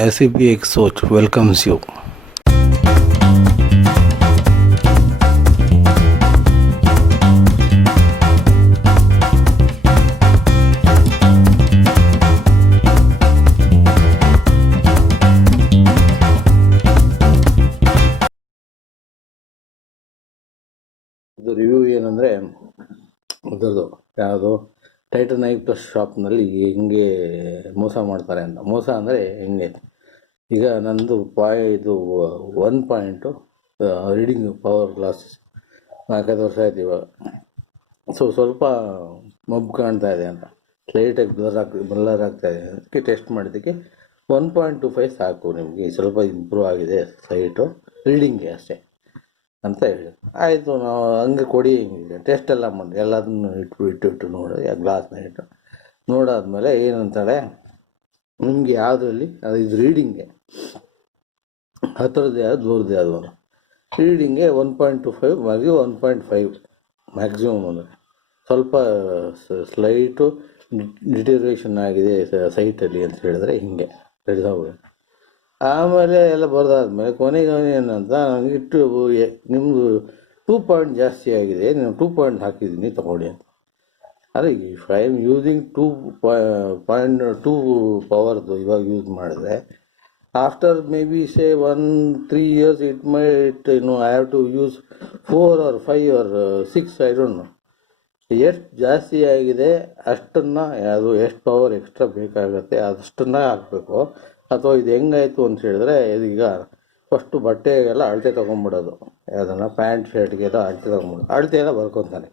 ऐसी भी एक सोच वेलकम्स यू. ಇದು ರಿವ್ಯೂ ಏನಂದರೆ ಅದರದ್ದು ಯಾವುದು ಟೈಟನ್ ಐ ಪ್ಲಸ್ ಶಾಪ್ನಲ್ಲಿ ಹೆಂಗೆ ಮೋಸ ಮಾಡ್ತಾರೆ ಅಂತ. ಮೋಸ ಅಂದರೆ ಹೆಂಗೆ, ಈಗ ನಂದು ಇದು 1 ರೀಡಿಂಗ್ ಪವರ್ ಗ್ಲಾಸಸ್ 4-5 ವರ್ಷ ಆಯ್ತು ಇವಾಗ. ಸ್ವಲ್ಪ ಮಬ್ಬು ಕಾಣ್ತಾ ಇದೆ ಅಂತ, ಲೈಟಾಗಿ ಬ್ಲರ್ ಆಗ್ತಾ ಇದೆ. ಅದಕ್ಕೆ ಟೆಸ್ಟ್ ಮಾಡಿದ್ದಕ್ಕೆ 1.25 ಸಾಕು, ನಿಮಗೆ ಸ್ವಲ್ಪ ಇಂಪ್ರೂವ್ ಆಗಿದೆ ಸೈಟು ರೀಡಿಂಗ್ಗೆ ಅಷ್ಟೇ ಅಂತ ಹೇಳಿ. ಆಯಿತು, ನಾವು ಹಂಗೆ ಕೊಡಿ, ಹಿಂಗೆ ಟೆಸ್ಟ್ ಎಲ್ಲ ಮಾಡಿ ಎಲ್ಲದನ್ನು ಇಟ್ಟು ನೋಡಿ ಗ್ಲಾಸ್ನ ಇಟ್ಟು ನೋಡಾದ್ಮೇಲೆ ಏನಂತಾಳೆ, ನಿಮಗೆ ಯಾವುದರಲ್ಲಿ ಅದು ಇದು ರೀಡಿಂಗ್ಗೆ ಹತ್ತಿರದ್ದು ಯಾವುದು ದೂರದ್ದು ಯಾವುದು ರೀಡಿಂಗ್ಗೆ 1.25 ಮಗೆ 1.5 ಮ್ಯಾಕ್ಸಿಮಮ್. ಅಂದರೆ ಸ್ವಲ್ಪ ಸ್ಲೈಟು ಡಿಟೇರಿಯೇಷನ್ ಆಗಿದೆ ಸೈಟಲ್ಲಿ ಅಂತ ಹೇಳಿದ್ರೆ ಹಿಂಗೆ ಹಿಡಿದೋಗ್ಬೋದು. ಆಮೇಲೆ ಎಲ್ಲ ಬರೆದಾದ್ಮೇಲೆ ಕೊನೆಗೆ ಏನಂತ ನನಗೆ ನಿಮ್ಮದು 2 ಪಾಯಿಂಟ್ ಜಾಸ್ತಿ ಆಗಿದೆ, ನೀವು 2 ಪಾಯಿಂಟ್ ಹಾಕಿದ್ದೀನಿ ತಗೊಳ್ಳಿ ಅಂತ. ಅದೇ ಇಫ್ ಐ ಆಮ್ ಯೂಸಿಂಗ್ 2.2 ಪವರ್ದು ಇವಾಗ ಯೂಸ್ ಮಾಡಿದ್ರೆ after may be say 1-3 years it might I have to use 4 or 5 or 6, I don't know. ಎಷ್ಟು ಜಾಸ್ತಿ ಆಗಿದೆ ಅಷ್ಟನ್ನು, ಅದು ಎಷ್ಟು ಪವರ್ ಎಕ್ಸ್ಟ್ರಾ ಬೇಕಾಗುತ್ತೆ ಅದಷ್ಟನ್ನು ಹಾಕಬೇಕು. ಅಥವಾ ಇದು ಹೆಂಗಾಯಿತು ಅಂತ ಹೇಳಿದ್ರೆ, ಇದೀಗ ಫಸ್ಟು ಬಟ್ಟೆಗೆಲ್ಲ ಅಳತೆ ತೊಗೊಂಬಿಡೋದು, ಯಾವುದನ್ನು ಪ್ಯಾಂಟ್ ಶರ್ಟ್ಗೆಲ್ಲ ಅಳತೆ ತೊಗೊಂಬಿಡೋದು, ಅಳತೆ ಎಲ್ಲ ಬರ್ಕೊತಾನೆ.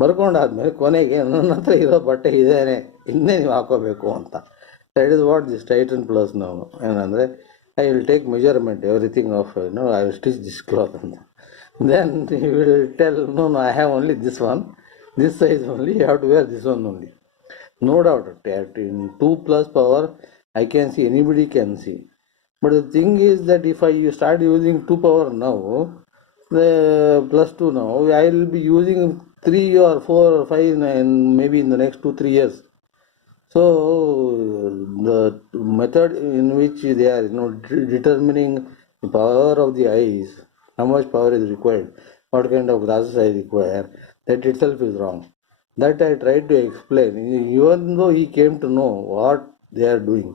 ಬರ್ಕೊಂಡಾದ್ಮೇಲೆ ಕೊನೆಗೆ ನನ್ನ ಹತ್ರ ಇರೋ ಬಟ್ಟೆ ಇದೇನೆ, ಇನ್ನೇ ನೀವು ಹಾಕೋಬೇಕು ಅಂತ. That is what this Titan plus ನಾವು ಏನಂದರೆ, I will take measurement everything of I will stitch this cloth ಅಂತ. Then you will tell no I have only this one, this size only, you have to wear this one only. No doubt, in 2+ power, I can see, anybody can see. But the thing is that if I start using 2 power now, the +2 now, I will be using 3 or 4 or 5 maybe in the next 2-3 years. So the method in which they are determining the power of the eyes, how much power is required, what kind of glasses I require, that itself is wrong. That I tried to explain, even though he came to know what they are doing.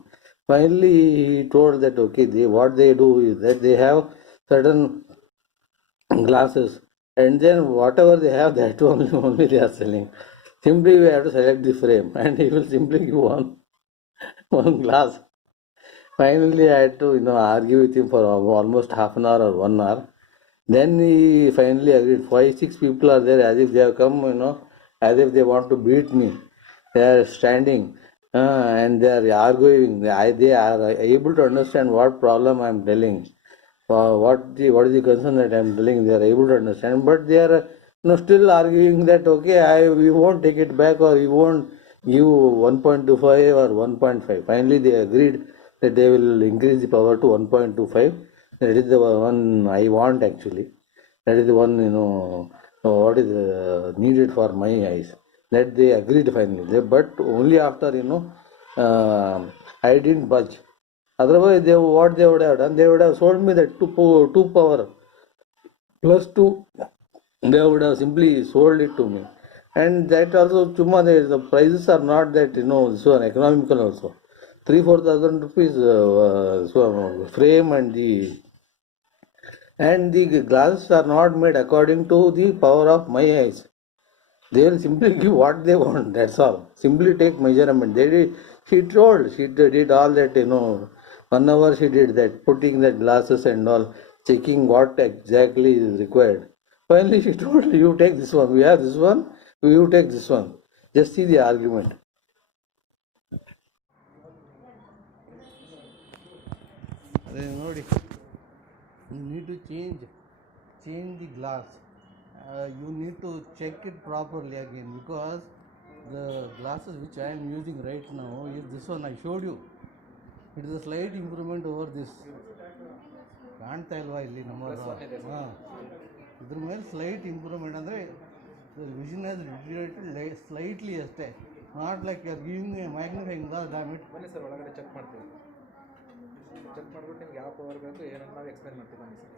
Finally he told that okay, what they do is that they have certain glasses, and then whatever they have, that only they are selling. Simply we have to select the frame and he will simply give one glass. Finally I had to argue with him for almost half an hour or 1 hour. Then he finally agreed. 5-6 people are there, as if they have come, as if they want to beat me. They are standing and they are arguing. They are able to understand what problem I am telling, what is the concern that I am telling. They are able to understand, but they are still arguing that okay, we won't take it back, or we won't give 1.25 or 1.5. Finally they agreed that they will increase the power to 1.25. That is the one I want actually. That is the one, what is needed for my eyes. That they agreed finally. But only after, I didn't budge. Otherwise, what they would have done, they would have sold me that 2 power +2. They would have simply sold it to me. And that also, the prices are not that, so economical also. 3,000-4,000 rupees frame, and the glasses are not made according to the power of my eyes. They will simply give what they want, that's all. Simply take measurement. She did all that, 1 hour she did that, putting the glasses and all, checking what exactly is required. Finally she told, you take this one, we have this one, you take this one. Just see the argument. Nodi. You need to change the glass. You need to check it properly again, because the glasses which I am using right now is this one I showed you. It is a slight improvement over this. ಕಾಣ್ತಾ ಇಲ್ವಾ ಇಲ್ಲಿ ನಮ್ಮ ಇದ್ರ ಮೇಲೆ slight improvement. ಅಂದರೆ vision has deteriorated slightly ಅಷ್ಟೇ, not like you are giving a magnifying glass. Damn it. ಬನ್ನಿ sir, ಒಳಗಡೆ ಚೆಕ್ ಮಾಡ್ತೀವಿ. ಚೆಕ್ ಮಾಡ್ಬಿಟ್ಟು ನಿಮ್ಗೆ ಯಾವ ಪವರ್ ಬೇಕು ಏನನ್ನು ನಾವು ಎಕ್ಸ್ಪ್ಲೈನ್ ಮಾಡ್ತೀವಿ ಬನ್ನಿ ಸರ್.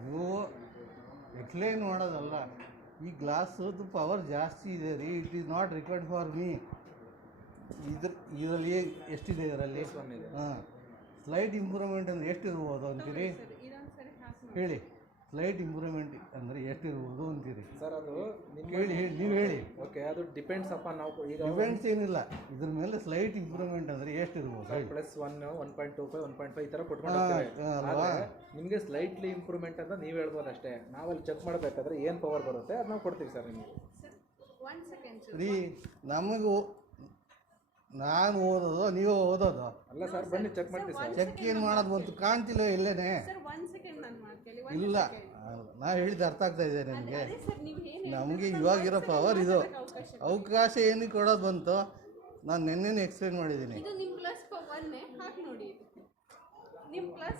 ನೀವು ಎಕ್ಸ್ಪ್ಲೈನ್ ಮಾಡೋದಲ್ಲ, ಈ ಗ್ಲಾಸದು ಪವರ್ ಜಾಸ್ತಿ ಇದೆ ರೀ, it is not required for me. ಇದರಲ್ಲಿ ಎಷ್ಟಿದೆ ಇದರಲ್ಲಿ? ಹಾಂ, ಸ್ಲೈಟ್ ಇಂಪ್ರೂವ್ಮೆಂಟ್ ಅಂದರೆ ಎಷ್ಟಿರ್ಬೋದು ಅಂತೀರಿ ಹೇಳಿ? ಸ್ಲೈಟ್ ಇಂಪ್ರೂವ್ಮೆಂಟ್ ಅಂದರೆ ಎಷ್ಟಿರ್ಬೋದು ಅಂತೀರಿ ಸರ್? ಅದು ಹೇಳಿ ನೀವು ಹೇಳಿ. ಓಕೆ, ಅದು ಡಿಪೆಂಡ್ಸ್ ಅಪ್ಪ ನಾವು ಈಗ ಡಿಪೆಂಡ್ಸ್ ಏನಿಲ್ಲ, ಇದ್ರ ಮೇಲೆ ಸ್ಲೈಟ್ ಇಂಪ್ರೂವ್ಮೆಂಟ್ ಅಂದರೆ ಎಷ್ಟಿರ್ಬೋದು? +1, 1.25, 1.5 ಈ ಥರ ಕೊಟ್ಕೊಂಡು ನಿಮಗೆ ಸ್ಲೈಟ್ಲಿ ಇಂಪ್ರೂವ್ಮೆಂಟ್ ಅಂತ ನೀವು ಹೇಳ್ಬೋದು ಅಷ್ಟೇ. ನಾವಲ್ಲಿ ಚೆಕ್ ಮಾಡಬೇಕಾದ್ರೆ ಏನು ಪವರ್ ಬರುತ್ತೆ ಅದು ನಾವು ಕೊಡ್ತೀವಿ ಸರ್ ನಿಮಗೆ. ರೀ ನಮಗೂ ನಾನು ಓದೋದು ನೀವು ಓದೋದು ಅಲ್ಲ ಸರ್, ಬನ್ನಿ ಚೆಕ್ ಮಾಡ್ತೀವಿ ಸರ್. ಚೆಕ್ ಏನು ಮಾಡೋದು ಬಂತು ಕಾಣ್ತಿಲ್ಲ ಇಲ್ಲೇನೆ? ಇಲ್ಲ, ನಾ ಹೇಳಿದ್ದು ಅರ್ಥ ಆಗ್ತಾ ಇದೆ ನಿಮಗೆ. ನಮಗೆ ಇವಾಗಿರೋ ಪವರ್ ಇದು, ಅವಕಾಶ ಏನಕ್ಕೆ ಕೊಡೋದು ಬಂತು? ನಾನು ನೆನ್ನೆನೇ ಎಕ್ಸ್ಪ್ಲೇನ್ ಮಾಡಿದ್ದೀನಿ.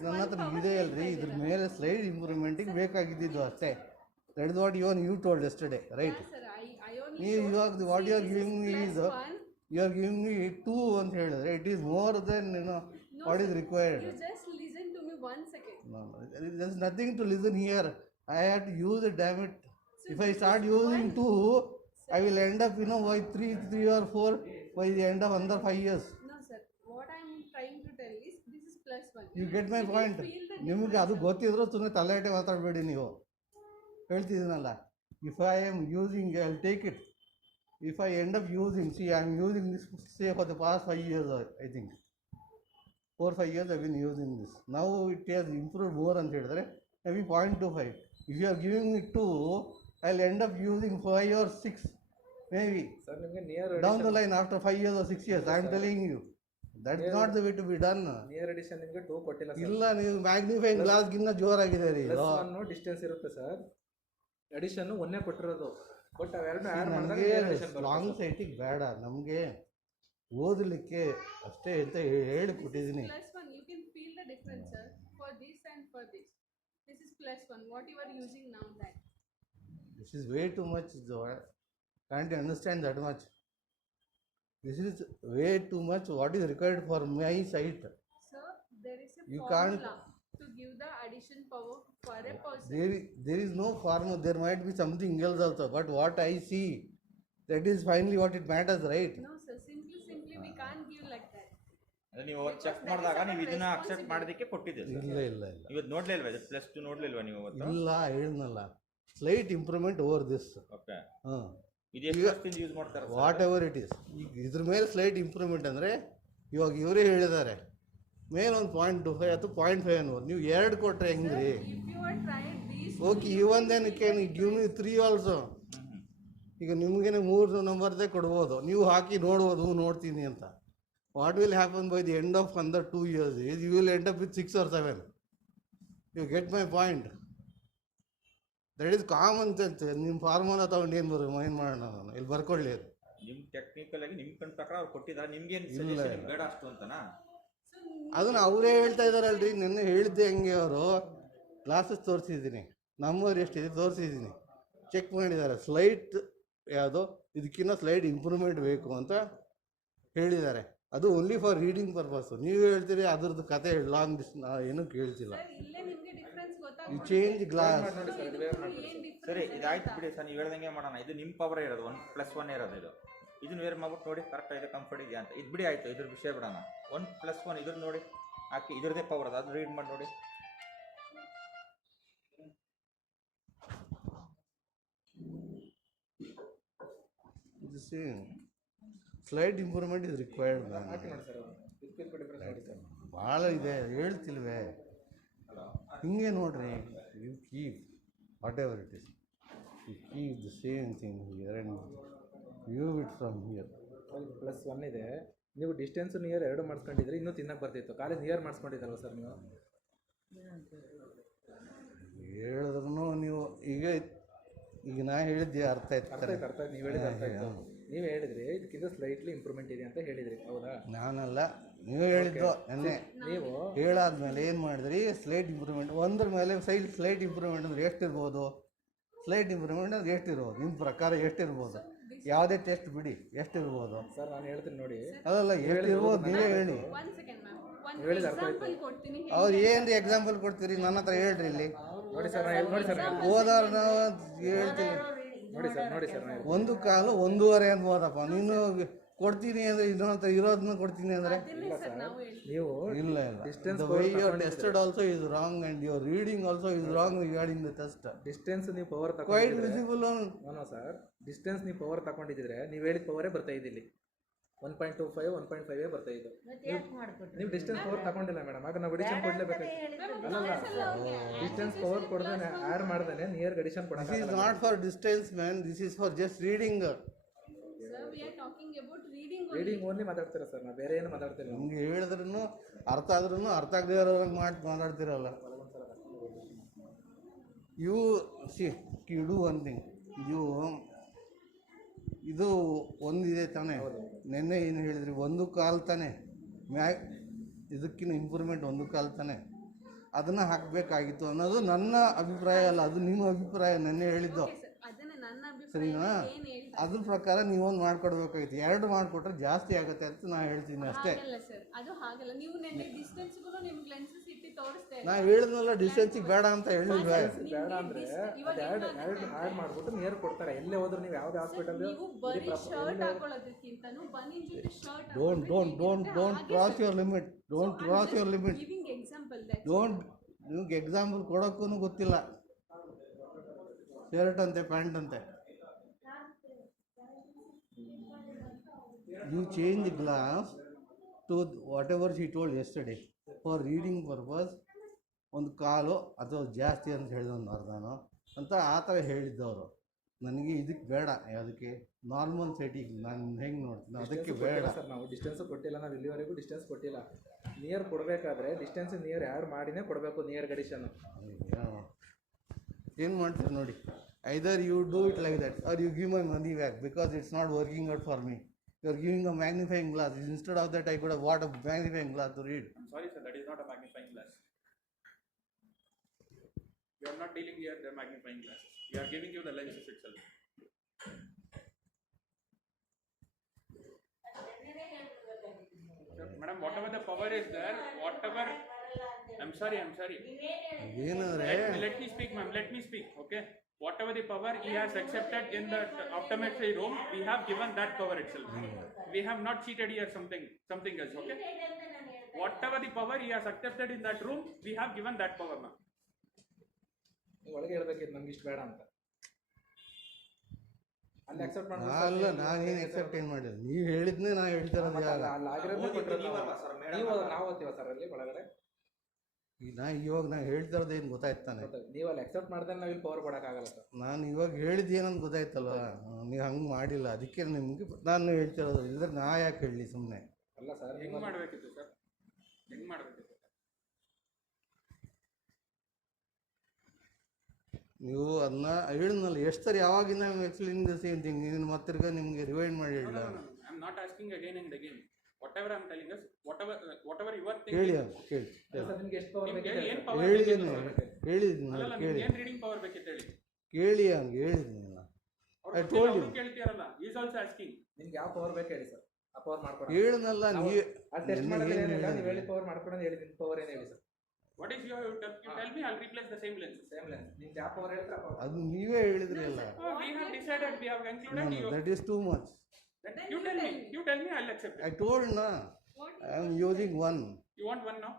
ನನ್ನ ಹತ್ರ ಇದೆ ಅಲ್ರಿ, ಇದ್ರ ಮೇಲೆ ಸ್ಲೈಡ್ ಇಂಪ್ರೂವ್ಮೆಂಟಿಗೆ ಬೇಕಾಗಿದ್ದು ಅಷ್ಟೇ. That is what you told yesterday, right? ನೀವು ಇವಾಗ what you are giving me is you are giving me 2 ಅಂತ ಹೇಳಿದ್ರೆ it is more than what is required. There is nothing to listen here. I have to use it, damn it. If I start using 2, I will end up, by 3 or 4 by the end of another 5 years. No sir, what I am trying to tell is this is +1. You get my point? ನಿಮಗೆ ಅದು ಗೊತ್ತಿದ್ರು ಸುಮ್ಮನೆ ತಲೆಹರಟೆ ಮಾತಾಡಬೇಡಿ ನೀವು. ಹೇಳ್ತಿದ್ದೀನಲ್ಲ, if I am using, I will take it. If I end up using, see, I am using this say for the past 5 years, I think 4-5 years I've been using this. Now it has improved more ಅಂತ ಹೇಳಿದ್ರೆ maybe 0.25. If you are giving me 2, I'll end up using 5 or 6 maybe. Sir, ನಿಮಗೆ near down the line after 5 years or 6 years. I am telling you. That's not the way to be done. Near addition ನಿಮಗೆ 2 ಕೊಟ್ಟಿಲ್ಲ sir. ಇಲ್ಲ, ನೀವು magnifying glass ಗಿನ್ನ ಜೋರಾಗಿದೆ ರೀ. +1 distance ಇರುತ್ತೆ sir. Edition ಒಂದೇ ಕೊಟ್ಟಿರೋದು, but ಅವೆರಡು ಆಡ್ ಮಾಡಿದಾಗ ಲಾಂಗ್ ಸೈಟಿಗೆ ಬೇಡ, ನಮಗೆ ಓದಲಿಕ್ಕೆ ಅಷ್ಟೇ ಅಂತ ಹೇಳಿಕೊಟ್ಟಿದ್ದೀನಿ. +1, you can feel the difference sir, for this and for this. This is +1, what you are using now that. This is way too much. Can't you understand that much? This is way too much what is required for my site. Sir, there is a You formula to give the addition power for a person. There is no formula. There might be something else also, but what I see, that is finally what it matters, right? No sir, simply we can't give like that. ನೀವು check ಮಾಡಿದಾಗ ನೀವು ಇದನ್ನ accept ಮಾಡೋದಕ್ಕೆ ಕೊಟ್ಟಿದ್ದೀರಿ. ಇಲ್ಲ ಇಲ್ಲ ಇಲ್ಲ, ಇವತ್ತು ನೋಡ್ಲಿಲ್ವಾ? ಇದು +2 ನೋಡ್ಲಿಲ್ವಾ ನೀವು ಇವತ್ತು? ಇಲ್ಲ, ಹೇಳಿದ್ನಲ್ಲ, slight improvement over this. Okay, ಹಾಂ, ಇದು ಎಷ್ಟು ವರ್ಷದಿಂದ ಯೂಸ್ ಮಾಡ್ತಾರೆ? Whatever it is. ಈಗ ಇದ್ರ ಮೇಲೆ ಸ್ಲೈಟ್ ಇಂಪ್ರೂವ್ಮೆಂಟ್ ಅಂದರೆ ಇವಾಗ ಇವರೇ ಹೇಳಿದ್ದಾರೆ ಮೇಲೆ ಒಂದು 0.25 ಅಥವಾ 0.5 ಅನ್ನೋದು. ನೀವು 2 ಕೊಟ್ಟರೆ ಹೆಂಗ್ರಿ? If you are trying these, okay, even then can give me 3 also. ಈಗ ನಿಮಗೇನೆ 3 ನಂಬರ್ದೇ ಕೊಡ್ಬೋದು, ನೀವು ಹಾಕಿ ನೋಡ್ಬೋದು ನೋಡ್ತೀನಿ ಅಂತ. What will happen by the end of ಅಂದರ್ 2 years is you will end up with 6 or 7. You get my point? That is common sense. ನಿಮ್ಮ formula ತಗೊಂಡು ಏನು ಮಾಡೋಣ, ನಾನು ಇಲ್ಲಿ ಬರ್ಕೊಳ್ಳಿ. ನಿಮ್ ಟೆಕ್ನಿಕಲ್ ಆಗಿ ನಿಮ್ ಕಣ್ ಪ್ರಕಾರ ಅವ್ರು ಕೊಟ್ಟಿದ್ದಾರೆ, ನಿಮ್ಗೆ ಸಜೆಷನ್ ಬೇಡ ಅಷ್ಟು ಅಂತನಾ? ಅದನ್ನು ಅವರೇ ಹೇಳ್ತಾ ಇದ್ದಾರಲ್ರಿ. ನೆನ್ನೆ ಹೇಳಿದ್ದೆ ಹಂಗೆ, ಅವರು ಕ್ಲಾಸಸ್ ತೋರಿಸಿದ್ದೀನಿ, ನಮ್ಮವ್ರು ಎಷ್ಟಿದೆ ತೋರಿಸಿದ್ದೀನಿ, ಚೆಕ್ ಮಾಡಿದ್ದಾರೆ. ಸ್ಲೈಟ್ ಯಾವುದೋ ಇದಕ್ಕಿಂತ ಸ್ಲೈಟ್ ಇಂಪ್ರೂವ್ಮೆಂಟ್ ಬೇಕು ಅಂತ ಹೇಳಿದ್ದಾರೆ. ಅದು ಓನ್ಲಿ ಫಾರ್ ರೀಡಿಂಗ್ ಪರ್ಪಸ್ಸು. ನೀವು ಹೇಳ್ತೀರಿ ಅದ್ರದ್ದು ಕತೆ ಲಾಂಗ್ ಏನೂ ಕೇಳ್ತಿಲ್ಲ. You change glass. ಸರಿ, ಇದಾಯ್ತು ಬಿಡಿ ಸರ್, ನೀವು ಹೇಳ್ದಂಗೆ ಮಾಡೋಣ. ಇದು ನಿಮ್ಮ ಪವರ್ ಇರೋದು, 1+1 ಇರೋದು. ಇದನ್ನ ವೇರ್ ಮಾಡ್ಬಿಟ್ಟು ನೋಡಿ ಕರೆಕ್ಟ್ ಆಗಿದೆ, ಕಂಫರ್ಟ್ ಇದೆಯಾ ಅಂತ. ಇದು ಬಿಡಿ, ಆಯಿತು, ಇದ್ರ ವಿಷಯ ಬಿಡೋಣ. 1+1 ಇದ್ರ ನೋಡಿ ಹಾಕಿ, ಇದ್ರದ್ದೇ ಪವರ್ ಅದು ರೀಡ್ ಮಾಡಿ ನೋಡಿ. Slight improvement is required. ಭಾಳ ಇದೆ, ಹೇಳ್ತಿಲ್ವೇ? ಹಿಂಗೆ ನೋಡ್ರಿ, you keep whatever it is, you keep the same thing here and view it from here. +1 ಇದೆ, ನೀವು ಡಿಸ್ಟೆನ್ಸ್ ನಿಯರ್ 2 ಮಾಡಿಸ್ಕೊಂಡಿದ್ರೆ ಇನ್ನೂ ತಿನ್ನಕ್ಕೆ ಬರ್ತಿತ್ತು. ಕಾಲೇಜ್ ನಿಯರ್ ಮಾಡಿಸ್ಕೊಂಡಿದ್ದಲ್ವ ಸರ್ ನೀವು? ಹೇಳಿದ್ರು ನೀವು ಈಗ ನಾ ಹೇಳಿದ್ದೆ ಅರ್ಥ ಆಯ್ತು. ಅರ್ಥ ನೀವು ಹೇಳಿದ ಅರ್ಥ ಆಯ್ತು. ನೀವು ಹೇಳಿದ್ರಿ ಇದಕ್ಕಿಂತ ಸ್ಲೈಟ್ಲಿ ಇಂಪ್ರೂವ್ಮೆಂಟ್ ಇದೆ ಅಂತ ಹೇಳಿದ್ರಿ, ಹೌದಾ? ನಾನಲ್ಲ, ನೀವು ಹೇಳಿದ್ದು. ನೆನ್ನೆ ನೀವು ಹೇಳಾದ್ಮೇಲೆ ಏನು ಮಾಡಿದ್ರಿ? ಸ್ಲೈಟ್ ಇಂಪ್ರೂವ್ಮೆಂಟ್ ಒಂದ್ರ ಮೇಲೆ ಸ್ಲೈಟ್ ಇಂಪ್ರೂವ್ಮೆಂಟ್ ಅಂದ್ರೆ ಎಷ್ಟಿರ್ಬೋದು? ಸ್ಲೈಟ್ ಇಂಪ್ರೂವ್ಮೆಂಟ್ ಅಂದ್ರೆ ಎಷ್ಟಿರ್ಬೋದು ನಿಮ್ಮ ಪ್ರಕಾರ? ಎಷ್ಟಿರ್ಬೋದು? ಯಾವುದೇ ಟೆಸ್ಟ್ ಬಿಡಿ, ಎಷ್ಟಿರ್ಬೋದು ಸರ್? ನಾನು ಹೇಳ್ತೀನಿ ನೋಡಿ. ಅದಲ್ಲ, ಎಷ್ಟಿರ್ಬೋದು ನೀವೇ ಹೇಳಿ. 1 second ma'am, ಒಂದು ಹೇಳಿದ ಅರ್ಥ ಆಯ್ತು. ಎಕ್ಸಾಂಪಲ್ ಕೊಡ್ತೀನಿ. ಅವ್ರು ಏನು ಎಕ್ಸಾಂಪಲ್ ಕೊಡ್ತೀರಿ ನನ್ನ ಹತ್ರ ಹೇಳ್ರಿ ಇಲ್ಲಿ. ನೋಡಿ ಸರ್ ನೋಡಿ ಸರ್ ಹೋದವ್ರು ನಾವು ಹೇಳ್ತೀವಿ ನೋಡಿ ಸರ್ ನೋಡಿ ಸರ್ ಒಂದು ಕಾಲು ಒಂದೂವರೆ ಅನ್ಬೋದಪ್ಪ. ನೀನು ಕೊಡ್ತೀನಿ ಅಂದ್ರೆ ಇನ್ನೊಂದು ಇರೋದನ್ನ ಕೊಡ್ತೀನಿ ಅಂದ್ರೆ ಅದನ್ನೇ ಸರ್ ನಾವು ಹೇಳ್ತೀವಿ. ನೀವು ಇಲ್ಲ ಇಲ್ಲ. Distance The way you are tested also is wrong and your reading also is wrong regarding the test. Distance ನೀವು ಪವರ್ Quite ತಗೊಂಡಿದ್ರೆ visible on. No sir distance ನೀವು ಪವರ್ ತಗೊಂಡಿದ್ರೆ ನೀವು ಹೇಳಿದ ಪವರೇ ಬರ್ತಾ ಇದೆ ಇಲ್ಲಿ 1.25 1.5 ಬರ್ತಾ ಇದೆ. ನೀವು ಡಿಸ್ಟೆನ್ಸ್ ಪವರ್ ತಗೊಂಡಿಲ್ಲ ಮೇಡಮ್, ಆಗ ನಾವು ಅಡಿಷನ್ ಕೊಡ್ಲೇಬೇಕಾಯ್ತು. ಅಲ್ಲಲ್ಲ ಡಿಸ್ಟೆನ್ಸ್ ಪವರ್ ಕೊಡ್ದೇನೆ ಆಡ್ ಮಾಡ್ದೇನೆ ನಿಯರ್ ಅಡಿಷನ್ This ಕೊಡೋದು. is not for distance, man. This is for just reading. Sir, we are talking about reading only. Reading only ಮಾತಾಡ್ತೀರಾ ಸರ್, ನಾವು ಬೇರೆ ಏನು ಮಾತಾಡ್ತಿಲ್ಲ. ನಮ್ಗೆ ಹೇಳಿದ್ರೂ ಅರ್ಥ ಆದ್ರೂ ಅರ್ಥ ಆಗದೆ ಇರೋಂಗೆ ಮಾತಾಡ್ತಿರಲ್ಲ. ಯು ಕಿಡು ಒನ್ ಥಿಂಗ್, ಇದು ಒಂದಿದೆ ತಾನೆ. ನಿನ್ನೆ ಏನು ಹೇಳಿದ್ರಿ, ಒಂದು ಕಾಲು ತಾನೆ ಇದಕ್ಕಿಂತ ಇಂಪ್ರೂವ್ಮೆಂಟ್ ಒಂದು ಕಾಲು ತಾನೆ, ಅದನ್ನು ಹಾಕಬೇಕಾಗಿತ್ತು ಅನ್ನೋದು ನನ್ನ ಅಭಿಪ್ರಾಯ ಅಲ್ಲ, ಅದು ನಿಮ್ಮ ಅಭಿಪ್ರಾಯ. ನೆನ್ನೆ ಹೇಳಿದ್ದು Okay, sir. ಅದನ್ನ ನನ್ನ ಅಭಿಪ್ರಾಯ ಸರಿನಾ? ಏನ್ ಹೇಳ್ತಾರೆ? ಅದ್ರ ಪ್ರಕಾರ ನೀವೊಂದು ಮಾಡ್ಕೊಡ್ಬೇಕಾಗಿತ್ತು. 2 ಮಾಡಿಕೊಟ್ರೆ ಜಾಸ್ತಿ ಆಗುತ್ತೆ ಅಂತ ನಾನು ಹೇಳ್ತೀನಿ ಅಷ್ಟೇ. ಹಾಗಲ್ಲ ಸರ್, ಅದು ಹಾಗಲ್ಲ. ನೀವು ನೆನ್ನೆ ಡಿಸ್ಟೆನ್ಸ್ಗೂ ನಿಮ್ಗೆ ಲೆನ್ಸಸ್ ಇಟ್ಟು ತೋರಿಸ್ತಾ ಇದ್ದೀರಾ. ನಾವು ಹೇಳಿದ್ನಲ್ಲ ಡಿಸ್ಟೆನ್ಸಿಗೆ ಬೇಡ ಅಂತ ಹೇಳಿಲ್ವೇ? ಬೇಡ ಅಂದ್ರೆ ಅದು ಆ್ಯಡ್ ಮಾಡ್ಬಿಟ್ಟು ನಿಯರ್ ಕೊಡ್ತಾರೆ. ಎಲ್ಲೇ ಹೋದ್ರು ನೀವು ಯಾವ್ದು ಹಾಸ್ಪಿಟಲ್ ನೀವು ಬರೀ ಶರ್ಟ್ ಹಾಕೊಳ್ಳೋದಕ್ಕಿಂತನೂ ಬನ್ನಿ ಜೊತೆ shirt don't cross your limit. Don't cross your limit. Giving example ನಿಮ್ಗೆ ಎಕ್ಸಾಂಪಲ್ ಕೊಡೋಕ್ಕೂ ಗೊತ್ತಿಲ್ಲ. ಶರ್ಟ್ ಅಂತೆ ಪ್ಯಾಂಟ್ ಅಂತೆ. You change the glass to whatever she told yesterday for reading purpose. ಒಂದು ಕಾಲು ಅಥವಾ ಜಾಸ್ತಿ ಅಂತ ಹೇಳಿದವನು ಅರ್ಧನೋ ಅಂತ ಆ ಥರ ಹೇಳಿದ್ದವರು. ನನಗೆ ಇದಕ್ಕೆ ಬೇಡ, ಅದಕ್ಕೆ ನಾರ್ಮಲ್ ಸೆಟಿಗೆ ನಾನು ಹೆಂಗೆ ನೋಡ್ತೀನಿ ಅದಕ್ಕೆ ಬೇಡ. ಸರ್ ನಾವು ಡಿಸ್ಟೆನ್ಸ್ ಕೊಟ್ಟಿಲ್ಲ, ನಾವು ಇಲ್ಲಿವರೆಗೂ ಡಿಸ್ಟೆನ್ಸ್ ಕೊಟ್ಟಿಲ್ಲ. ನಿಯರ್ ಕೊಡಬೇಕಾದ್ರೆ ಡಿಸ್ಟೆನ್ಸ್ ನಿಯರ್ ಆ್ಯಡ್ ಮಾಡಿನೇ ಕೊಡಬೇಕು ನಿಯರ್ ಗಡಿಷನ್. ಏನು ಮಾಡ್ತೀರಿ ನೋಡಿ, either you do it like that are you give my money back because it's not working out for me. You are giving a magnifying glass. Instead of that, I could have bought a magnifying glass to read. I'm sorry, sir, that is not a magnifying glass. You are not dealing here the magnifying glasses. We are giving you the lenses itself. Sir, madam, whatever the power is there, whatever. I'm sorry. Let me speak, ma'am. Let me speak. Okay. Whatever the power he has accepted in the optometry room, we have given that power itself. We have not cheated here something else, okay? Whatever the power he has accepted in that room, we have given that power, ma'am. ನೀವು ಒಳಗೆ ಹೇಳ್ಬೇಕಿತ್ತು ನಮ್ಗೆ ಇಷ್ಟು ಬೇಡ ಅಂತ. ಅಲ್ಲಿ accept ಅಲ್ಲ, ನಾನೇನು accept ಏನು ಮಾಡಿಲ್ಲ, ನೀವು ಹೇಳಿದ್ನೇ ನಾನು ಹೇಳ್ತಿರೋದು. ಅಲ್ಲಿ ಆಗಿರೋದೇ ಕೊಟ್ಟಿರೋದು ನೀವು, ನಾವು ಓದ್ತೀವ ಸರ್ ಅಲ್ಲಿ ಒಳಗಡೆ. ಇವಾಗ ನಾನು ಹೇಳ್ತಿರೋದು ಏನು ಗೊತ್ತಾಯ್ತಾನೆ. ನೀವು ಅಲ್ಲಿ ಅಕ್ಸೆಪ್ಟ್ ಮಾಡಿದ್ರೆ ನಾವು ಇಲ್ಲಿ ಪವರ್ ಕೊಡೋಕ್ಕಾಗಲ್ಲ ಸರ್. ನಾನು ಇವಾಗ ಹೇಳಿದ್ದು ಏನಂತ ಗೊತ್ತಾಯ್ತಲ್ವ, ನೀವು ಹಂಗೆ ಮಾಡಿಲ್ಲ, ಅದಕ್ಕೆ ನಿಮಗೆ ನಾನು ಹೇಳ್ತಿರೋದು. ಇಲ್ಲದ್ರೆ ನಾ ಯಾಕೆ ಹೇಳಲಿ ಸುಮ್ಮನೆ. ಅಲ್ಲ ಸರ್, ಹೆಂಗ್ ಮಾಡಬೇಕಿತ್ತು ಸರ್, ಹೆಂಗ್ ಮಾಡಬೇಕಿತ್ತು? ನೀವು ಅದನ್ನ ಹೇಳಿದ್ನಲ್ಲ ಎಷ್ಟು ಸರಿ, ಯಾವಾಗಿನ ಎಕ್ಸ್ಪ್ಲೇನ್ ದ ಸೇಮ್ ಥಿಂಗ್. ನೀನು ಮತ್ತೆ ನಿಮಗೆ ರಿವೈಂಡ್ ಮಾಡಿ ಹೇಳ. I am not asking again and again. Whatever I am telling us, whatever you are thinking. ಹೇಳಿ ನಿಮ್ಗೆ ಎಷ್ಟು ಪವರ್ ಬೇಕಿದೆ? ಏನು ಪವರ್ ಹೇಳಿದ್ದೀನಿ ಅಲ್ಲ, ನಿಮ್ಗೆ ಏನು ರೀಡಿಂಗ್ ಪವರ್ ಬೇಕಿತ್ತು ಹೇಳಿ. ಕೇಳಿ ಹಂಗೆ ಹೇಳಿದ್ದೀನಿ. ಕೇಳ್ತೀರಲ್ಲ, ಈಸ್ ಆಲ್ಸೋ ಆಸ್ಕಿಂಗ್. ನಿಮ್ಗೆ ಯಾವ ಪವರ್ ಬೇಕು ಹೇಳಿ ಸರ್, ಆ ಪವರ್ ಮಾಡ್ಕೊಡಿ. ಹೇಳಿದ್ನಲ್ಲ ನೀವು ಟೆಸ್ಟ್ ಮಾಡಿದ್ರೆ ಏನಿಲ್ಲ, ನೀವು ಹೇಳಿ ಪವರ್ ಮಾಡ್ಕೊಂಡು ಹೇಳಿ. ನಿಮ್ಮ ಪವರ್ ಏನು ಹೇಳಿ sir? What is your, you tell me, I'll replace the same lens. Same lens. ನಿಮ್ಗೆ ಯಾವ ಪವರ್ ಹೇಳ್ತಾರೆ ಆ power. ಅದು ನೀವೇ ಹೇಳಿದ್ರಿ ಅಲ್ಲ. We have decided, we have concluded. That is too much. You tell me, I'll accept it. I told na, I am using one. You want one now?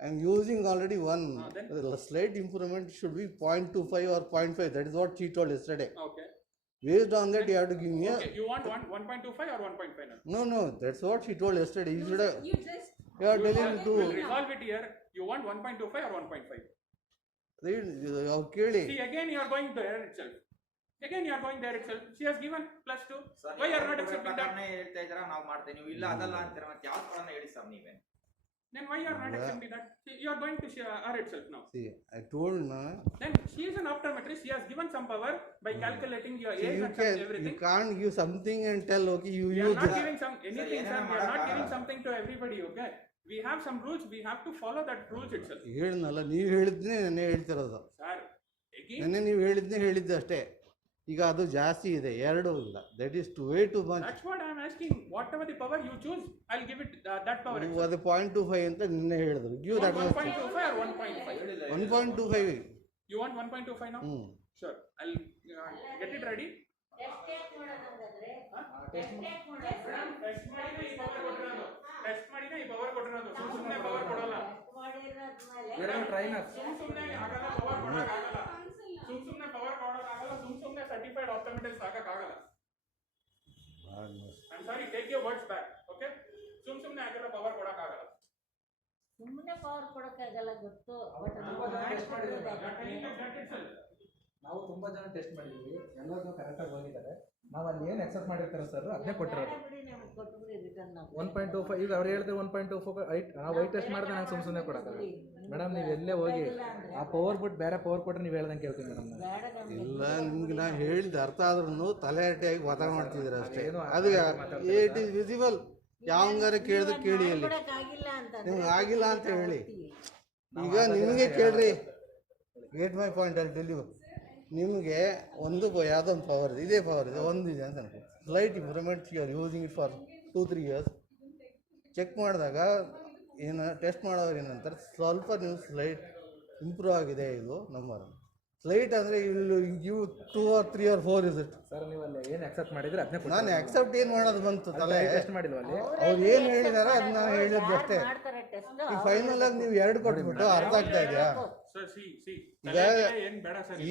I am using already one. Then? The slight improvement should be 0.25 or 0.5. That is what she told yesterday. Okay. Based on that, you have to give me a. Okay, you want 1.25 or 1.5 now? No, that's what she told yesterday. You should have. You just You are telling to. We'll resolve it here. You want 1.25 or 1.5? ಕೇಳಿ. See, again you are going there itself. She has given +2. Why you are not accepting that? ಹೇಳ್ತಾ ಇದ್ದೀರಾ ನಾವು ಮಾಡ್ತೇವೆ, ನೀವು ಇಲ್ಲ ಅದಲ್ಲ ಅಂತೀರಾ. ಮತ್ತೆ ಯಾವ ಕಾರಣ ಹೇಳಿ ಸರ್ ನೀವೇ? Then why you are not accepting that? See, you are going to her itself now. See, I told na. Then she is an optometrist. She has given some power by calculating your age and everything. You can't give something and tell okay you We are use not this. giving anything, sir. We are not giving something to everybody. Okay. We have some rules. We have to follow that rules itself. ಹೇಳಿದ್ನಲ್ಲ, ನೀವು ಹೇಳಿದ್ನೇ ನೆನ್ನೆ ಹೇಳ್ತಿರೋದು. Sir, again. ನೆನ್ನೆ ನೀವು ಹೇಳಿದ್ನೇ ಹೇಳಿದ್ದೆ ಅಷ್ಟೇ. ಈಗ ಅದು ಜಾಸ್ತಿ ಇದೆ, ಎರಡೂ ಇಲ್ಲ. That is way too much. That's what I'm asking. Whatever the power you choose, I'll give it that power itself. ಅದು 0.25 ಅಂತ ನಿನ್ನೆ ಹೇಳಿದ್ರು. You give want that 1.25 or 1.5? 1.25. You want 1.25 now? Sure. I'll get it ready. Test ಮಾಡಿನ ಈ power ಕೊಟ್ಟಿರೋದು ಸುಮ್ಮನೆ power ಕೊಡಲ್ಲ. Trainer ಸುಮ್ಮನೆ ಆಗಲ್ಲ ಪವರ್ ಕೊಡೋಕ್ಕಾಗಲ್ಲ. ಸುಮ್ಮನೆ ಪವರ್ ಕೊಡೋಕ್ಕಾಗಲ್ಲ. ಸುಮ್ಮನೆ ಸರ್ಟಿಫೈಡ್ ಆಪ್ಟೋಮೆಟ್ರಿಸ್ಟ್ ಆಗಕ್ಕಾಗಲ್ಲ. I'm sorry, take your words back. Okay? ಸುಮ್ಮನೆ ಆಗಲ್ಲ ಪವರ್ ಕೊಡೋಕ್ಕಾಗಲ್ಲ. ಸುಮ್ಮನೆ ಪವರ್ ಕೊಡಕ್ಕಾಗಲ್ಲ ಗೊತ್ತು. ನಾವು ತುಂಬಾ ಜನ ಟೆಸ್ಟ್ ಮಾಡಿದ್ವಿ, ಎಲ್ಲರೂ ಕರೆಕ್ಟಾಗಿ ಹೋಗಿದ್ದಾರೆ. ನಾವು ಅಲ್ಲಿ ಏನು ಎಕ್ಸೆಪ್ಟ್ ಮಾಡಿರ್ತಾರೆ ಸರ್ ಅದನ್ನೇ ಕೊಟ್ಟಿರೋದು. 1.25 ಈಗ ಅವ್ರು ಹೇಳಿದ್ರೆ 1.25 ನಾವು ವೈಟ್ ಟೆಸ್ಟ್ ಮಾಡಿದ್ರೆ ನಾನು ಸುಮ್ಮನೆ ಕೊಡೋಕ್ಕಲ್ಲ ಮೇಡಮ್. ನೀವು ಎಲ್ಲೇ ಹೋಗಿ ಆ ಪವರ್ ಬಿಟ್ಟು ಬೇರೆ ಪವರ್ ಕೊಟ್ಟರೆ ನೀವು ಹೇಳ್ದಂಗೆ ಕೇಳ್ತೀವಿ ಮೇಡಮ್. ಇಲ್ಲ, ನಿಮ್ಗೆ ನಾ ಹೇಳಿದ ಅರ್ಥ ಆದ್ರೂ ತಲೆಹರಟೆಯಾಗಿ ಮಾತಾಡ್ತಿದ್ದೀರ ಅಷ್ಟೇ. ಅದು ಇಟ್ ಈಸ್ ವಿಸಿಬಲ್. ಯಾವಂಗಾರ ಕೇಳಿದ್ರೆ ಕೇಳಿ, ಅಲ್ಲಿ ನಿಮ್ಗೆ ಆಗಿಲ್ಲ ಅಂತ ಹೇಳಿ. ಈಗ ನಿಮಗೆ ಕೇಳ್ರಿ, ಗೆಟ್ ಮೈ ಪಾಯಿಂಟ್ ಅಲ್ಲಿ ಟೆಲ್ ಯು. ನಿಮಗೆ ಒಂದು ಯಾವುದೋ ಒಂದು ಪವರ್ ಇದೆ, ಇದೇ ಪವರ್ ಇದೆ, ಒಂದು ಇದೆ ಅಂತ ಅನ್ಕೊ. Slight improvement you are using it for 2-3 years. Check ಮಾಡಿದಾಗ ಏನು ಟೆಸ್ಟ್ ಮಾಡೋರು ಏನಂತಾರೆ, ಸ್ವಲ್ಪ ನೀವು ಸ್ಲೈಟ್ ಇಂಪ್ರೂವ್ ಆಗಿದೆ ಇದು ನಂಬರ್. ಸ್ಲೈಟ್ ಅಂದರೆ ಇಲ್ಲಿ give 2 or 3 or 4 is it. Sir ನೀವು ಅಲ್ಲಿ ಏನು ಎಕ್ಸೆಪ್ಟ್ ಮಾಡಿದ್ರೆ ಅದನ್ನೇ ನಾನು ಎಕ್ಸೆಪ್ಟ್ ಏನು ಮಾಡೋದು ಬಂತು ತಲೆ. ಟೆಸ್ಟ್ ಮಾಡಿಲ್ವ ಅಲ್ಲಿ? ಅವ್ರು ಏನು ಹೇಳಿದಾರೆ ಅದನ್ನ ನಾನು ಹೇಳಿದ್ದು ಅಷ್ಟೇ. ಈಗ ಫೈನಲ್ ಆಗಿ ನೀವು 2 ಕೊಟ್ಬಿಟ್ಟು ಅರ್ಥ ಆಗ್ತಾ ಇದೆಯಾ?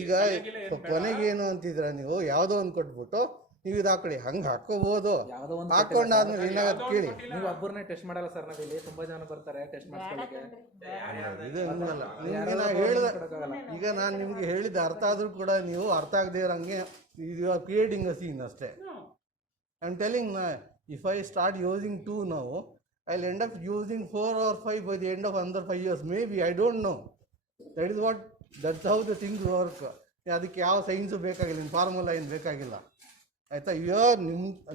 ಈಗ ಕೊನೆಗೆ ಏನು ಅಂತಿದ್ರ ನೀವು, ಯಾವುದೋ ಒಂದು ಕೊಟ್ಬಿಟ್ಟು ನೀವು ಇದು ಹಾಕೊಳ್ಳಿ, ಹಂಗೆ ಹಾಕೋಬಹುದು. ಹಾಕೊಂಡಾದ್ಮೇಲೆ ಏನಾಗುತ್ತೆ ಕೇಳಿ. ನೀವು ಒಬ್ಬರನ್ನೇ ಟೆಸ್ಟ್ ಮಾಡಲ್ಲ ಸರ್, ನಾವು ಇಲ್ಲಿ ತುಂಬಾ ಜನ ಬರ್ತಾರೆ ಟೆಸ್ಟ್ ಮಾಡ್ಕೊಳ್ಳಿಕ್ಕೆ. ಇದು ಹಂಗಲ್ಲ. ನಿಮ್ಗೆ ನಾ ಹೇಳಿದ, ಈಗ ನಾನು ನಿಮ್ಗೆ ಹೇಳಿದ ಅರ್ಥ ಆದ್ರೂ ಕೂಡ ನೀವು ಅರ್ಥ ಆಗದೆ ಇರೋಂಗೆ you are creating a scene ಅಷ್ಟೇ. I am telling if I start using 2 now, I'll end up using 4 or 5 by the end of another 5 years. Maybe, I don't know. That's how the things work. ಅದಕ್ಕೆ ಯಾವ science ಬೇಕಾಗಿಲ್ಲ, formula ಏನು ಬೇಕಾಗಿಲ್ಲ ಆಯ್ತಾ.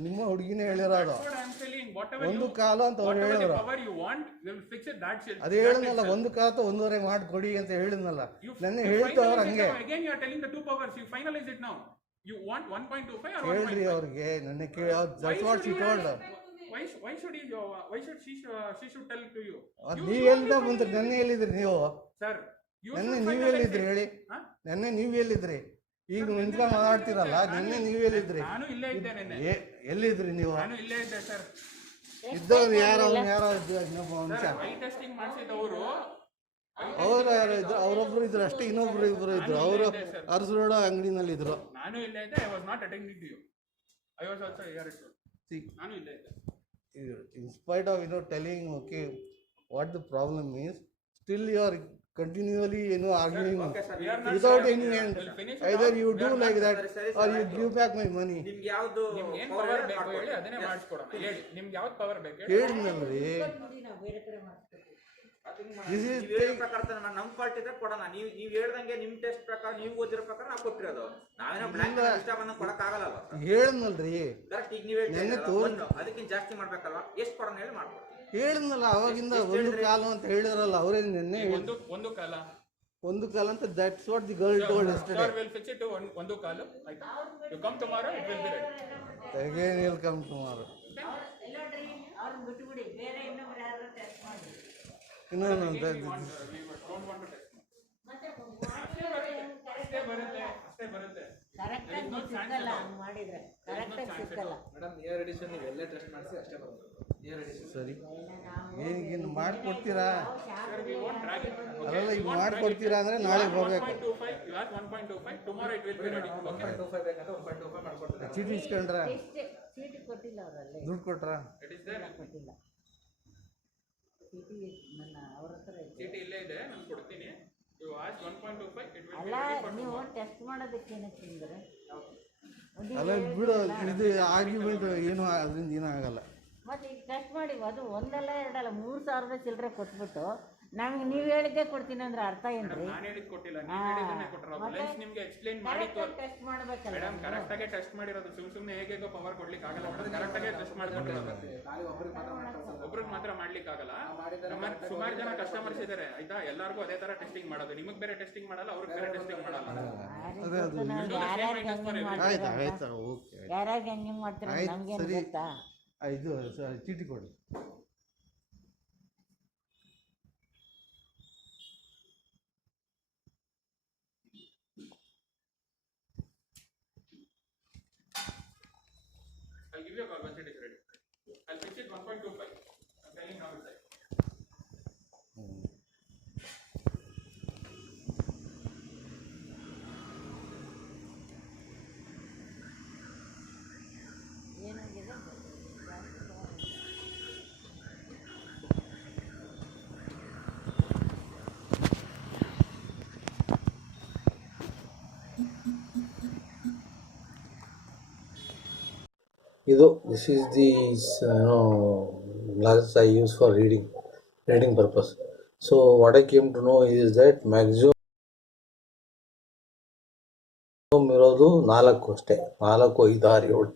ನಿಮ್ಮ ಹುಡುಗಿನೇ ಹೇಳಿರೋದು ಒಂದು ಕಾಲ ಅಂತ ಅವ್ರು ಹೇಳಿದ್ರು. ಅದೇ ಹೇಳಿದ್ನಲ್ಲ, ಒಂದು ಕಾಲ 1.5 ಮಾಡಿಕೊಡಿ ಅಂತ ಹೇಳಿದ್ನಲ್ಲ, ನೆನ್ನೆ ಹೇಳ್ತು ಅವ್ರು ಹಂಗೆ. ಹೇಳ್ರಿ ಅವ್ರಿಗೆ ನೆನ್ನೆ ಕೇಳಿ. That's what she told. Why should she should tell to you? ನೀವು ಎಲ್ಲಿಂದ ಬಂದ್ರಿ? ನೆನ್ನೆ ಎಲ್ಲಿದ್ರಿ ನೀವು? Sir, ನೆನ್ನೆ ನೀವು ಎಲ್ಲಿದ್ರಿ ಹೇಳಿ? ನೆನ್ನೆ ನೀವು ಎಲ್ಲಿದ್ರಿ? ಈಗ ನಿಂತ್ಕೊಂಡು ಮಾತಾಡ್ತಿರಲ್ಲ, ನೆನ್ನೆ ನೀವು ಎಲ್ಲಿದ್ರಿ? ನಾನು ಇಲ್ಲೇ ಇದ್ದೆ. ನೆನ್ನೆ ಎಲ್ಲಿದ್ರಿ ನೀವು? ನಾನು ಇಲ್ಲೇ ಇದ್ದೆ ಸರ್. ಇದ್ದವ್ರು ಯಾರೋ ಇನ್ನೊಬ್ಬ ಅಂಶ ಐ ಟೆಸ್ಟಿಂಗ್ ಮಾಡಿಸಿದವರು ಅವ್ರು ಯಾರು ಇದ್ರು? ಅವರೊಬ್ರು ಇದ್ರು ಅಷ್ಟೇ, ಇನ್ನೊಬ್ರು ಇಬ್ರು ಇದ್ರು. ಅವರು ಅರಸರೋಡ ಅಂಗಡಿನಲ್ಲಿ ಇದ್ರು. ನಾನು ಇಲ್ಲೇ ಇದ್ದೆ. I was not attending to you. I was also here. ನಾನು ಇಲ್ಲೇ ಇದ್ದೆ. In spite of telling okay what the problem is, still you are continually arguing without any end. Either you do like that or you give back my money. ನಿಮ್ಗೆ ಯಾವುದು ಏನು power ಬೇಕು ಹೇಳಿ, ಅದನ್ನೇ ಮಾಡಿಸ್ಕೊಡೋಣ. ಹೇಳಿ ನಿಮ್ಗೆ ಯಾವ್ದು ಪವರ್ ಬೇಕು ಹೇಳಿ. ಹೇಳಿದ್ನಲ್ರಿ, ಪ್ರಕಾರ ನಮ್ ಫಾಲ್ಟ್ ಇದ್ರೆ ಕೊಡೋಣ. ನೀವು ಹೇಳ್ದಂಗೆ ನಿಮ್ ಟೆಸ್ಟ್ ಪ್ರಕಾರ ನೀವು ಓದಿರೋ ಪ್ರಕಾರ ನಾವು ಕೊಟ್ಟಿರೋದು. ನಾವೇನೋ ಬ್ಲಾಂಕ್ ಇಷ್ಟ ಬಂದಂಗೆ ಕೊಡಕ್ ಆಗಲ್ಲ. ಹೇಳಿದ್ನಲ್ರಿ, ಕರೆಕ್ಟ್. ಈಗ ನೀವು ಅದಕ್ಕಿಂತ ಜಾಸ್ತಿ ಮಾಡ್ಬೇಕಲ್ವಾ? ಎಷ್ಟು ಕೊಡೋಣ ಹೇಳಿ ಮಾಡ್ಕೊಡ್ತೀವಿ. ಹೇಳಿದ್ನಲ್ಲ ಅವಾಗಿಂದ. ಒಂದು ಕಾಲ ಅಂತ ಹೇಳಿದ್ರಲ್ಲ ಅವರೇ ನೆನ್ನೆ. ಒಂದು ಕಾಲ ಅಂತ. That's what the girl told yesterday. Will fix it ಒಂದು ಕಾಲು. ಆಯ್ತಾ? You come tomorrow, it will be ready. Again you will come tomorrow. ಅವ್ರನ್ನ ಬಿಟ್ಬಿಡಿ, ಬೇರೆ ಇನ್ನೊಬ್ರು ಯಾರು ಟೆಸ್ಟ್ ಮಾಡಿ. No, don't want to test. ಅಷ್ಟೇ ಬರುತ್ತೆ. ಕರೆಕ್ಟ್ ಆಗಿ ಸಿಕ್ಕಲ್ಲ, ಹಂಗ್ ಮಾಡಿದ್ರೆ ಕರೆಕ್ಟ್ ಆಗಿ ಸಿಕ್ಕಲ್ಲ. ಮೇಡಮ್ ಇಯರ್ ಎಡಿಷನ್ ನೀವು ಎಲ್ಲೇ ಟೆಸ್ಟ್ ಮಾಡಿಸಿ ಅಷ್ಟೇ ಬರುತ್ತೆ. ಇಯರ್ ಎಡಿಷನ್ ಸರಿ ಏನಿಗೇನು ಮಾಡ್ಕೊಡ್ತೀರಾ? Sir, we won't drag it. ಅಲ್ಲ, ಈಗ ಮಾಡ್ಕೊಡ್ತೀರಾ ಅಂದ್ರೆ ನಾಳೆ ಬರಬೇಕು. 1.25, you ask 1.25, tomorrow it will be ready. 1.25 ಬೇಕಂದ್ರೆ 1.25 ಮಾಡ್ಕೊಡ್ತೀನಿ. ಚೀಟಿ ಇಸ್ಕೊಂಡ್ರ? ಚೀಟಿ ಕೊಟ್ಟಿಲ್ಲ ಅವರಲ್ಲಿ. ದುಡ್ಡು ಕೊಟ್ರಾ? It is there. ಕೊಟ್ಟಿಲ್ಲ ಚೀಟಿ. ನನ್ನ ಅವ್ರ ಹತ್ರ ಇದೆ ಚೀಟಿ. ಇಲ್ಲೇ ಇದೆ, ನಾನು ಕೊಡ್ತೀನಿ. You ask 1.25, it will be ಅಲ್ಲ, ready for ನೀವು tomorrow. ಟೆಸ್ಟ್ ಮಾಡೋದಕ್ಕೆ ಏನಕ್ಕೆ ತಿಂದರೆ? ಅಲ್ಲ ಬಿಡು, ಇದು ಆರ್ಗ್ಯುಮೆಂಟ್ ಏನು ಅದರಿಂದ ಏನೂ ಆಗಲ್ಲ. ಮತ್ತೆ ಈಗ ಟೆಸ್ಟ್ ಮಾಡಿ ಅದು ಒಂದಲ್ಲ ಎರಡಲ್ಲ 3,000 ಚಿಲ್ಲರೆ ಕೊಟ್ಬಿಟ್ಟು ನಮ್ಗೆ ನೀವು ಹೇಳಿದ್ದೆ ಕೊಡ್ತೀನಿ ಅಂದ್ರೆ ಅರ್ಥ ಏನ್ರಿ? ನಾನು ಹೇಳಿದ್ ಕೊಟ್ಟಿಲ್ಲ, ನೀವು ಹೇಳಿದ್ದನ್ನೇ ಕೊಟ್ಟಿರೋದು. ಲೆನ್ಸ್ ನಿಮ್ಗೆ ಎಕ್ಸ್ಪ್ಲೈನ್ ಮಾಡಿ ಟೆಸ್ಟ್ ಮಾಡ್ಬೇಕಲ್ಲ. ಮೇಡಮ್ ಕರೆಕ್ಟ್ ಆಗಿ ಟೆಸ್ಟ್ ಮಾಡಿರೋದು. ಸುಮ್ಮನೆ ಹೇಗೇಗೋ ಪವರ್ ಕೊಡ್ಲಿಕ್ಕೆ ಆಗಲ್ಲ ಮೇಡಮ್. ಕರೆಕ್ಟ್ ಆಗಿ ಟೆಸ್ಟ್ ಮಾಡ್ಕೊಂಡಿರೋದು. ಖಾಲಿ ಒಬ್ಬರಿಗೆ ಮಾತ್ರ ಮಾಡ್ತಾರೆ ಸರ್. ಒಬ್ರಿಗೆ ಮಾತ್ರ ಮಾಡ್ಲಿಕ್ಕೆ ಆಗಲ್ಲ. ಮಾಡಿದ್ದಾರೆ ನಮ್ಮ ಸುಮಾರು ಜನ ಕಸ್ಟಮರ್ಸ್ ಇದಾರೆ ಆಯ್ತಾ, ಎಲ್ಲರಿಗೂ ಅದೇ ತರ ಟೆಸ್ಟಿಂಗ್ ಮಾಡೋದು. ನಿಮಗೆ ಬೇರೆ ಟೆಸ್ಟಿಂಗ್ ಮಾಡಲ್ಲ, ಅವ್ರಿಗೆ ಬೇರೆ ಟೆಸ್ಟಿಂಗ್ ಮಾಡಲ್ಲ. ಯಾರ್ಯಾರಿಗೆ ಹೆಂಗೆ ಆಯ್ತು ಮಾಡ್ತೀರಾ ಆಯ್ತು ಓಕೆ ಯಾರ್ಯಾರಿಗೆ ಹೆಂಗೆ ಮಾಡ್ತೀರಾ ಆಯ್ತು, ನಮ್ಗೇನು ಸರಿ. ಗೊತ್ತಾ? ಇದು ಚೀಟಿ ಕೊಡಿ. I'll give you a call once it is ready. I'll fix it 1.25. I'm telling you how it's like. ಏನಾಗಿದೆ? This is the glasses I use for reading purpose. So what I came to know is that maximum ಇರೋದು 4 ಅಷ್ಟೇ, 4, 5, 6,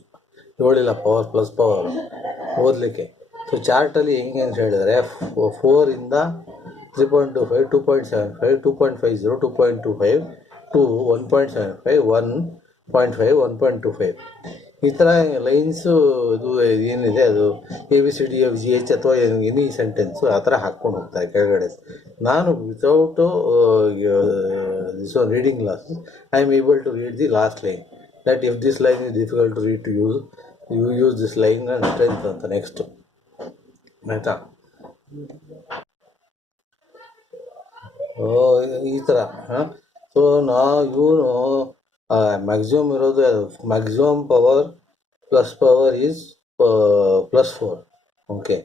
7 ಇಲ್ಲ power plus power ಓದಲಿಕ್ಕೆ. So ಚಾರ್ಟಲ್ಲಿ ಹೆಂಗೆ ಅಂತ ಹೇಳಿದರೆ 4 ಇಂದ 3.25, 2.75, 2.50, 2.25 to 1.75, 1.5, 1.25 ಈ ಥರ ಲೈನ್ಸು ಇದು ಏನಿದೆ ಅದು ABCDFGH ಅಥವಾ ಎನಿ ಸೆಂಟೆನ್ಸು ಆ ಥರ ಹಾಕ್ಕೊಂಡು ಹೋಗ್ತಾರೆ ಕೆಳಗಡೆ. ನಾನು without this one reading glass I am able to read the last line. That if this line is difficult to read to use this line and strength ಅಂತ ನೆಕ್ಸ್ಟ್ ಆಯಿತಾ. ಈ ಥರ ಸೊ ಇವನು ಮ್ಯಾಕ್ಸಿಮಮ್ ಇರೋದು ಮ್ಯಾಕ್ಸಿಮಮ್ ಪವರ್ ಈಸ್ +4. ಓಕೆ,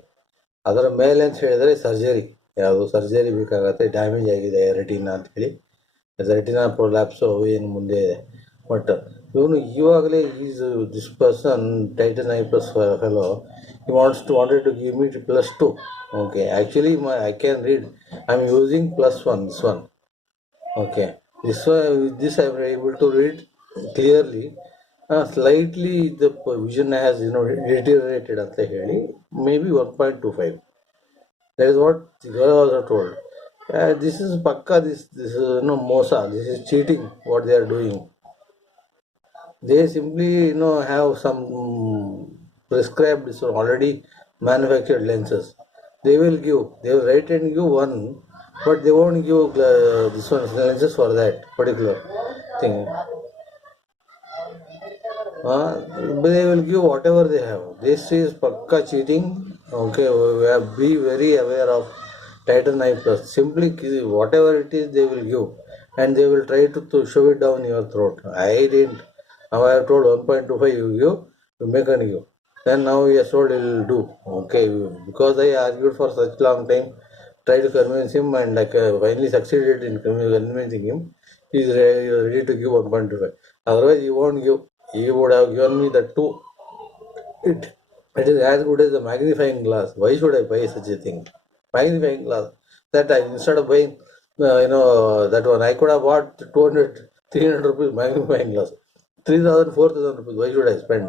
ಅದರ ಮೇಲೆ ಅಂತ ಹೇಳಿದರೆ ಸರ್ಜರಿ, ಯಾವುದು ಸರ್ಜರಿ ಬೇಕಾಗತ್ತೆ, ಡ್ಯಾಮೇಜ್ ಆಗಿದೆ ರೆಟಿನಾ ಅಂತೇಳಿ, ರೆಟಿನಾ ಪ್ರೊಲ್ಯಾಪ್ಸು ಏನು ಮುಂದೆ ಇದೆ. ಬಟ್ ಇವನು ಇವಾಗಲೇ this person Titan eye plus fellow wanted to give me +2. Okay, actually I can read, I am using +1 this one. Okay, with this I am able to read clearly. Slightly the vision has deteriorated anta heli, maybe 1.25. That is what the girl also told. This is pakka, this is mosa, this is cheating what they are doing. They simply have some prescribed already manufactured lenses. They will write and give one, but they won't give this one lenses for that particular thing. But they will give whatever they have. This is pakka cheating. Okay, we have be very aware of Titan Eye Plus. Simply whatever it is they will give, and they will try to shove it down your throat. I didn't. Now I have told 1.25 you give, you make and give. Then now he has told he will do. Okay, because I argued for such long time, tried to convince him, and finally succeeded in convincing him. He is ready to give 1.25. Otherwise he won't give. He would have given me the 2. It is as good as a magnifying glass. Why should I buy such a thing? Magnifying glass. That I, instead of buying, that one, I could have bought 200, 300 rupees magnifying glass. 3,000, 4,000 rupees. Why should I spend?